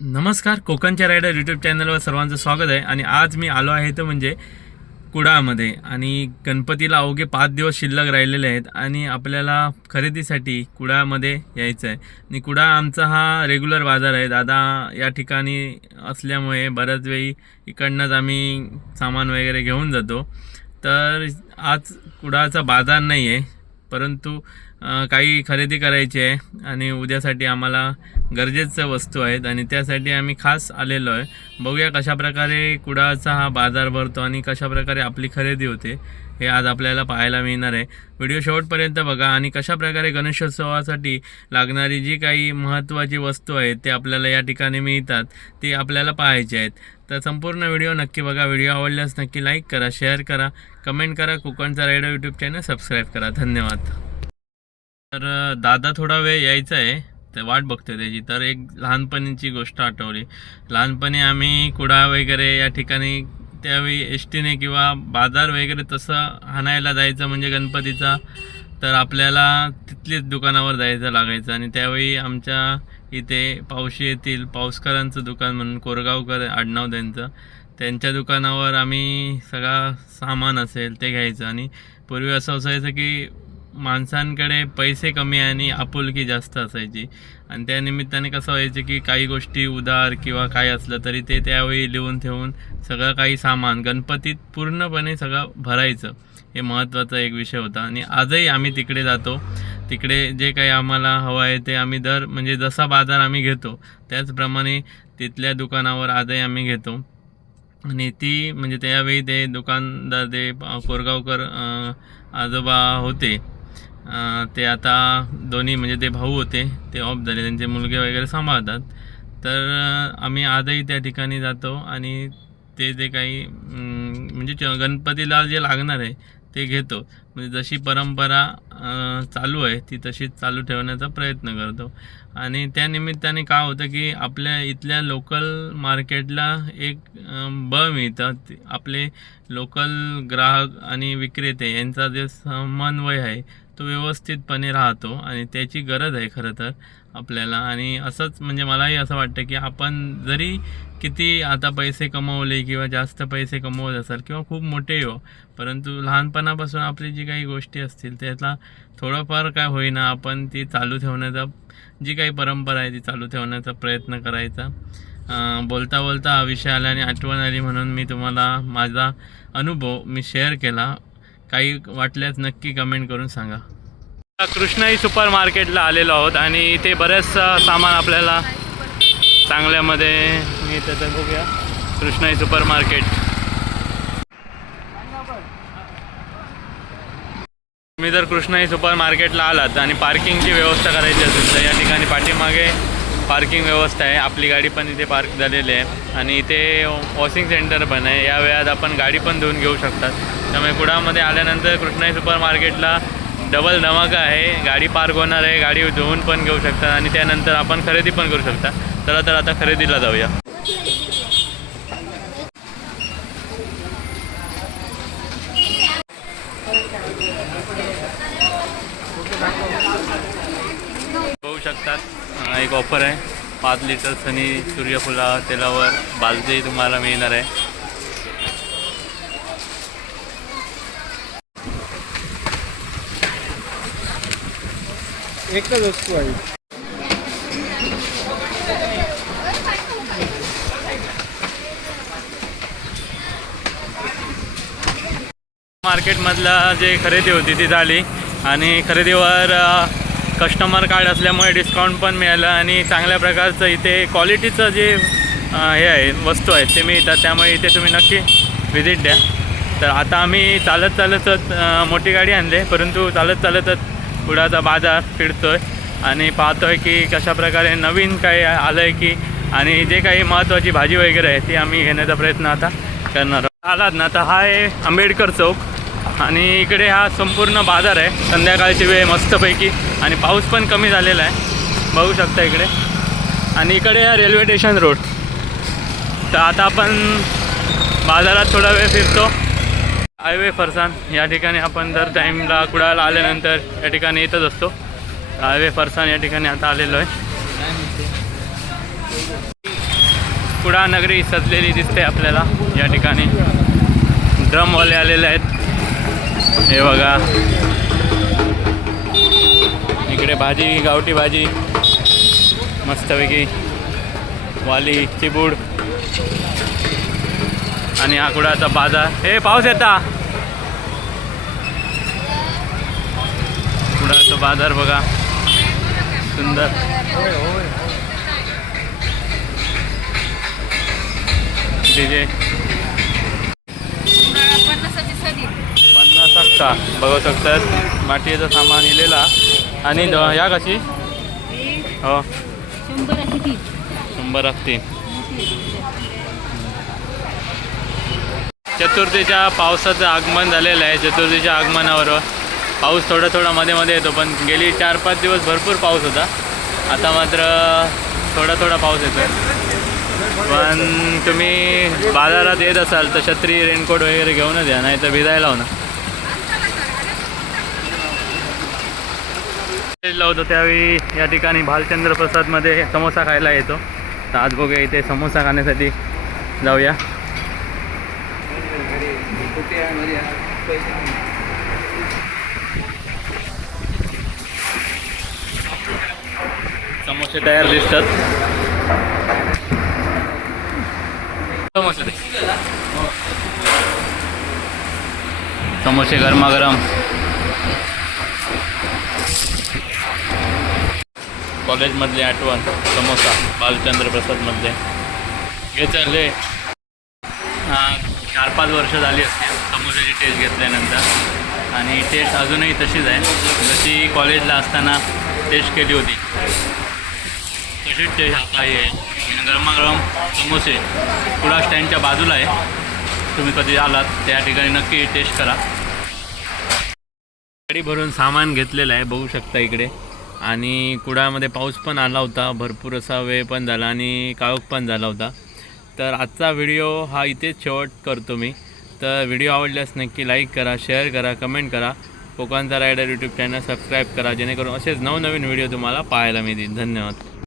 नमस्कार कोकणच्या rider YouTube चॅनलवर सर्वांचं स्वागत आहे. आणि आज मी आलो आहे तर म्हणजे कुडाळमध्ये. आणि गणपतीला अवघे पाच दिवस शिल्लक राहिलेले आहेत. आणि आपल्याला खरेदीसाठी कुडाळमध्ये यायचं आहे. आणि कुडाळ आमचा हा रेग्युलर बाजार आहे. दादा या ठिकाणी असल्यामुळे बऱ्याच वेळी इकडनंच आम्ही सामान वगैरे घेऊन जातो. तर आज कुडाळचा बाजार नाही आहे परंतु काही खरेदी करायची आहे आणि उद्यासाठी आम्हाला गरजेचं वस्तू आहेत आणि त्यासाठी आम्ही खास आलेलो आहे. बघूया कशा प्रकारे कुडाळचा हा बाजार भरतो आणि कशा प्रकारे आपली खरेदी होते हे आज आपल्याला पाहायला मिळणार आहे. व्हिडिओ शेवटपर्यंत बघा आणि कशा प्रकारे गणेशोत्सवासाठी लागणारी जी काही महत्त्वाची वस्तू आहेत ते आपल्याला या ठिकाणी मिळतात ती आपल्याला पाहायची आहेत. तर संपूर्ण व्हिडिओ नक्की बघा. व्हिडिओ आवडल्यास नक्की लाईक करा शेअर करा कमेंट करा. कोकणचा रेडिओ यूट्यूब चॅनल सबस्क्राईब करा. धन्यवाद. तर दादा थोडा वेळ यायचा आहे. तर वाट बघतोय त्याची. तर एक लहानपणीची गोष्ट आठवली. लहानपणी आम्ही कुडा वगैरे या ठिकाणी त्यावेळी एस टीने किंवा बाजार वगैरे तसं हाणायला जायचं म्हणजे गणपतीचा. तर आपल्याला तिथलीच दुकानावर जायचं लागायचं आणि त्यावेळी आमच्या इथे पावशी येथील पावसकरांचं दुकान म्हणून कोरगावकर आडनाव त्यांचं. त्यांच्या दुकानावर आम्ही सगळा सामान असेल ते घ्यायचं आणि पूर्वी असं असायचं की माणसांकडे पैसे कमी आणि आपुलकी जास्त असायची. आणि त्या निमित्ताने कसं व्हायचं की काही गोष्टी उदार किंवा काय असलं तरी ते त्यावेळी लिहून ठेवून सगळं काही सामान गणपतीत पूर्णपणे सगळं भरायचं. हे महत्त्वाचा एक विषय होता. आणि आजही आम्ही तिकडे जातो. तिकडे जे काही आम्हाला हवं आहे ते आम्ही दर म्हणजे जसा बाजार आम्ही घेतो त्याचप्रमाणे तिथल्या दुकानावर आजही आम्ही घेतो. आणि ती म्हणजे त्यावेळी ते दुकानदार ते कोरगावकर आजोबा होते. ते आता दोन्ही म्हणजे ते भाऊ होते ते ऑफ झाले त्यांचे मुलगे वगैरे सांभाळतात. तर आम्ही आजही त्या ठिकाणी जातो आणि ते जे काही म्हणजे च- गणपतीला जे लागणार आहे ते घेतो. म्हणजे जशी परंपरा चालू आहे ती तशीच चालू ठेवण्याचा प्रयत्न करतो. आणि त्या निमित्ताने काय होतं की आपल्या इथल्या लोकल मार्केटला एक बळ मिळतं आपले लोकल ग्राहक आणि विक्रेते यांचा जे समन्वय आहे तो व्यवस्थितपणे राहतो आणि त्याची गरज आहे खरं तर आपल्याला. आणि असंच म्हणजे मलाही असं वाटतं की आपण जरी किती आता पैसे कमवले किंवा जास्त पैसे कमवत असाल किंवा खूप मोठे हो परंतु लहानपणापासून आपली जी काही गोष्टी असतील त्यातला थोडंफार काय होईना आपण ती चालू ठेवण्याचा जी काही परंपरा आहे ती चालू ठेवण्याचा प्रयत्न करायचा. बोलता बोलता हा विषय आला आणि आठवण आली म्हणून मी तुम्हाला माझा अनुभव मी शेअर केला. काही वाटल्यास नक्की कमेंट करून सांगा. कृष्णाई सुपर मार्केटला आलेलो आहोत आणि इथे बरेच सामान आपल्याला चांगल्यामध्ये मी तर बघूया. Krishnai super market. तुम्ही जर कृष्णाई सुपर मार्केटला आलात आणि पार्किंगची व्यवस्था करायची असेल तर या ठिकाणी पाठीमागे पार्किंग व्यवस्था आहे. आपली गाडी पण इथे पार्क झालेली आहे. आणि इथे वॉशिंग सेंटर पण आहे. या वेळात आपण गाडी पण धुवून घेऊ शकतात. त्यामुळे कुडामध्ये आल्यानंतर कृष्णाई सुपर मार्केटला डबल धमाका आहे. गाडी पार्क होणार आहे. गाडी धुवून पण घेऊ शकतात. आणि त्यानंतर आपण खरेदी पण करू शकता. चला तर आता खरेदीला जाऊया बघू शकतात अं, एक ऑफर आहे. पाच लिटर सनी सूर्यफुला तेलावर बालदी तुम्हाला मिळणार आहे. एकच वस्तू आहे. मार्केटमधलं जे खरेदी होती ती झाली. आणि खरेदीवर कस्टमर कार्ड असल्यामुळे डिस्काउंट पण मिळालं आणि चांगल्या प्रकारचं इथे क्वालिटीचं जे हे आहे वस्तू आहेत ते मिळतात. त्यामुळे इथे तुम्ही नक्की व्हिजिट द्या. तर आता आम्ही चालत चालतच मोठी गाडी आणली आहे, परंतु चालत चालतच पुढाचा बाजार फिरतो आहे आणि पाहतो आहे की कशा प्रकारे नवीन काही आलं आहे की आणि जे काही महत्त्वाची भाजी वगैरे आहे ती आम्ही घेण्याचा प्रयत्न आता करणार आलात ना तर हा आहे आंबेडकर चौक. आणि इकडे हा संपूर्ण बाजार आहे. संध्याकाळची वेळ मस्तपैकी आणि पाऊस पण कमी झालेला आहे. बघू शकता इकडे. आणि इकडे आहे रेल्वे स्टेशन रोड. तर आता आपण बाजारात थोडा वेळ फिरतो. हायवे फरसान. या ठिकाणी आपण दर टाईमला कुडाळला आल्यानंतर या ठिकाणी येतच असतो. हायवे फरसान या ठिकाणी आता आलेलो आहे. कुडा नगरी सजलेली दिसते आपल्याला. या ठिकाणी ड्रमवाले आलेले आहेत. हे बघा. इकडे भाजी गावठी भाजी. मस्तपैकी. वाली चिबूड. आणि आकुडाचा बाजार. हे पाऊस येता. कुडाचा बाजार बघा. सुंदर. डीजे. शकता बघू शकतात. मातीचं सामान इलेला आणि द- या कशी हो. शंभर शंभर असतील. चतुर्थीच्या पावसाचं आगमन झालेलं आहे. चतुर्थीच्या आगमनावर पाऊस थोडा थोडा मध्ये मध्ये येतो पण गेली चार पाच दिवस भरपूर पाऊस होता. आता मात्र थोडा थोडा पाऊस येतो पण तुम्ही बाजारात येत असाल तर छत्री रेनकोट वगैरे घेऊनच या नाही तर भिजायला हो ना होतो त्यावेळी या ठिकाणी भालचंद्र प्रसादमध्ये समोसा खायला येतो. तर आज बघूया इथे समोसा खाण्यासाठी जाऊया. समोसे तयार दिसतात. समोसे समोसे गरमागरम. कॉलेजमधली आठवण समोसा बालचंद्र प्रसादमधले हे चालले. चार पाच वर्ष झाली असतील समोसाची टेस्ट घेतल्यानंतर. आणि टेस्ट अजूनही तशीच आहे. जशी कॉलेजला असताना टेस्ट केली होती तशीच टेस्ट आता आहे. गरमागरम समोसे कुडा स्टँडच्या बाजूला आहे. तुम्ही कधी आलात त्या ठिकाणी नक्की टेस्ट करा. गाडी भरून सामान घेतलेलं आहे बघू शकता इकडे. आणि कुडामध्ये पाऊस पण आला होता भरपूर असा वेळ पण झाला आणि काळोख पण झाला होता. तर आजचा व्हिडिओ हा इथेच शेवट करतो मी. तर व्हिडिओ आवडल्यास नक्की लाईक करा शेअर करा कमेंट करा. कोकणचा रायडर यूट्यूब चॅनल सबस्क्राईब करा जेणेकरून असेच नवनवीन व्हिडिओ तुम्हाला पाहायला मिळतील. धन्यवाद.